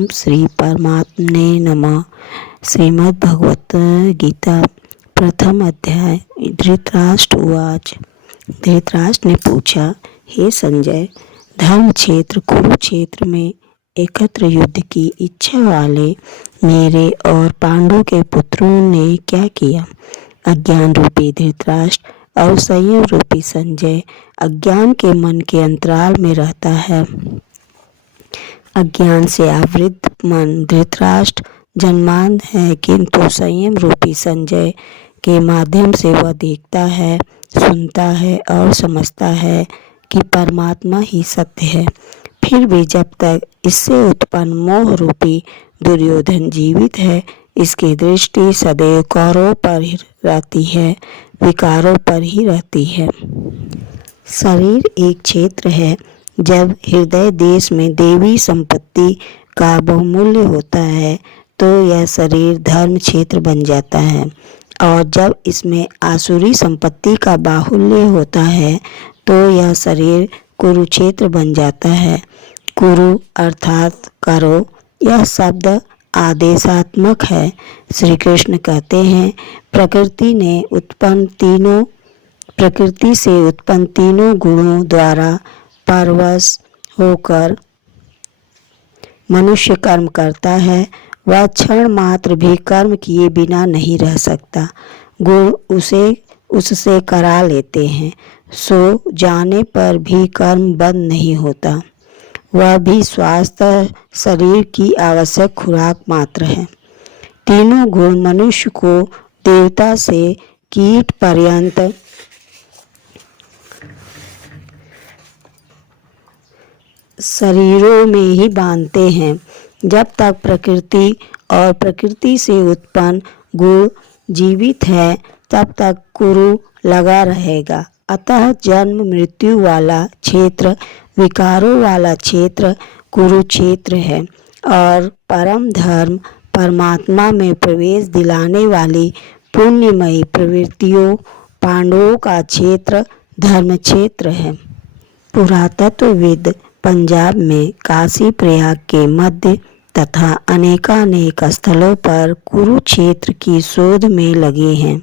ओम श्री परमात्मने नमः। श्रीमद् भगवत गीता प्रथम अध्याय। धृतराष्ट्र उवाच। धृतराष्ट्र ने पूछा, हे संजय, धर्म क्षेत्र कुरुक्षेत्र में एकत्र युद्ध की इच्छा वाले मेरे और पांडु के पुत्रों ने क्या किया? अज्ञान रूपी धृतराष्ट्र और संयम रूपी संजय अज्ञान के मन के अंतराल में रहता है। अज्ञान से आवृत मन धृतराष्ट्र जन्मांध है, किंतु संयम रूपी संजय के माध्यम से वह देखता है, सुनता है और समझता है कि परमात्मा ही सत्य है। फिर भी जब तक इससे उत्पन्न मोह रूपी दुर्योधन जीवित है, इसकी दृष्टि सदैव कौरवों पर ही रहती है, विकारों पर ही रहती है। शरीर एक क्षेत्र है। जब हृदय देश में देवी संपत्ति का बहुमूल्य होता है तो यह शरीर धर्म क्षेत्र बन जाता है, और जब इसमें आसुरी संपत्ति का बाहुल्य होता है तो यह शरीर कुरुक्षेत्र बन जाता है। कुरु अर्थात करो, यह शब्द आदेशात्मक है। श्री कृष्ण कहते हैं, प्रकृति से उत्पन्न तीनों गुणों द्वारा परवश होकर मनुष्य कर्म करता है। वह क्षण मात्र भी कर्म किए बिना नहीं रह सकता। गुण उससे करा लेते हैं, सो जाने पर भी कर्म बंद नहीं होता। वह भी स्वास्थ्य शरीर की आवश्यक खुराक मात्र है। तीनों गुण मनुष्य को देवता से कीट पर्यंत शरीरों में ही बांधते हैं। जब तक प्रकृति और प्रकृति से उत्पन्न गुण जीवित है, तब तक कुरु लगा रहेगा। अतः जन्म मृत्यु वाला क्षेत्र, विकारों वाला क्षेत्र कुरुक्षेत्र है, और परम धर्म परमात्मा में प्रवेश दिलाने वाली पुण्यमयी प्रवृत्तियों पांडवों का क्षेत्र धर्म क्षेत्र है। पुरातत्वविद पंजाब में काशी प्रयाग के मध्य तथा अनेकानेक स्थलों पर कुरुक्षेत्र की शोध में लगे हैं,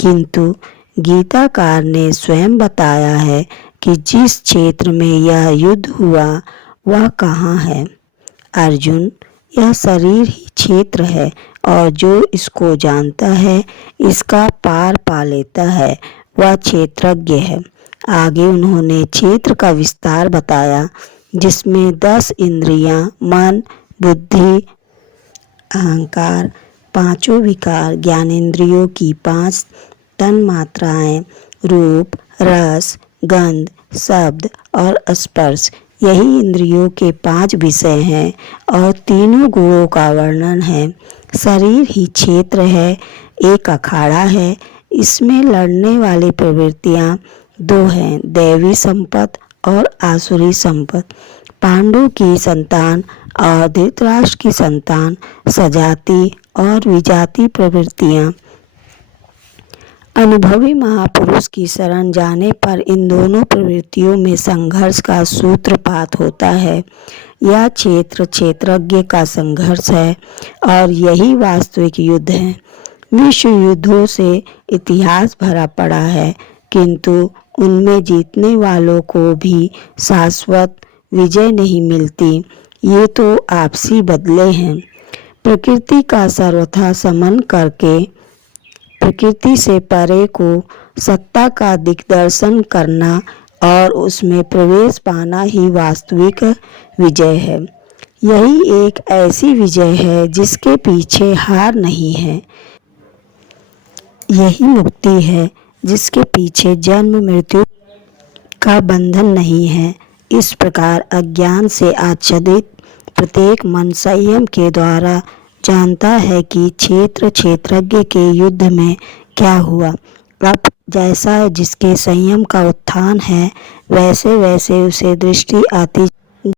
किंतु गीताकार ने स्वयं बताया है कि जिस क्षेत्र में यह युद्ध हुआ वह कहाँ है। अर्जुन, यह शरीर ही क्षेत्र है, और जो इसको जानता है, इसका पार पा लेता है, वह क्षेत्रज्ञ है। आगे उन्होंने क्षेत्र का विस्तार बताया, जिसमें 10 इंद्रियां, मन, बुद्धि, अहंकार, पांचों विकार, ज्ञानेंद्रियों की 5 तन्मात्राएं, रूप, रस, गंध, शब्द और स्पर्श, यही इंद्रियों के 5 विषय हैं, और तीनों गुणों का वर्णन है। शरीर ही क्षेत्र है, एक अखाड़ा है। इसमें लड़ने वाली प्रवृत्तियां 2 हैं, दैवी संपत और आसुरी संपत। पांडु की संतान और धृतराष्ट्र की संतान सजाति और विजाति प्रवृत्तियां। अनुभवी महापुरुष की शरण जाने पर इन दोनों प्रवृत्तियों में संघर्ष का सूत्रपात होता है। यह क्षेत्र क्षेत्रज्ञ का संघर्ष है, और यही वास्तविक युद्ध है। विश्व युद्धों से इतिहास भरा पड़ा है, किंतु उनमें जीतने वालों को भी शाश्वत विजय नहीं मिलती। ये तो आपसी बदले हैं। प्रकृति का सर्वथा समन करके प्रकृति से परे को सत्ता का दिग्दर्शन करना और उसमें प्रवेश पाना ही वास्तविक विजय है। यही एक ऐसी विजय है जिसके पीछे हार नहीं है। यही मुक्ति है जिसके पीछे जन्म मृत्यु का बंधन नहीं है। इस प्रकार अज्ञान से आच्छादित प्रत्येक मन संयम के द्वारा जानता है कि क्षेत्र क्षेत्रज्ञ के युद्ध में क्या हुआ। अब जैसा जिसके संयम का उत्थान है, वैसे वैसे उसे दृष्टि आती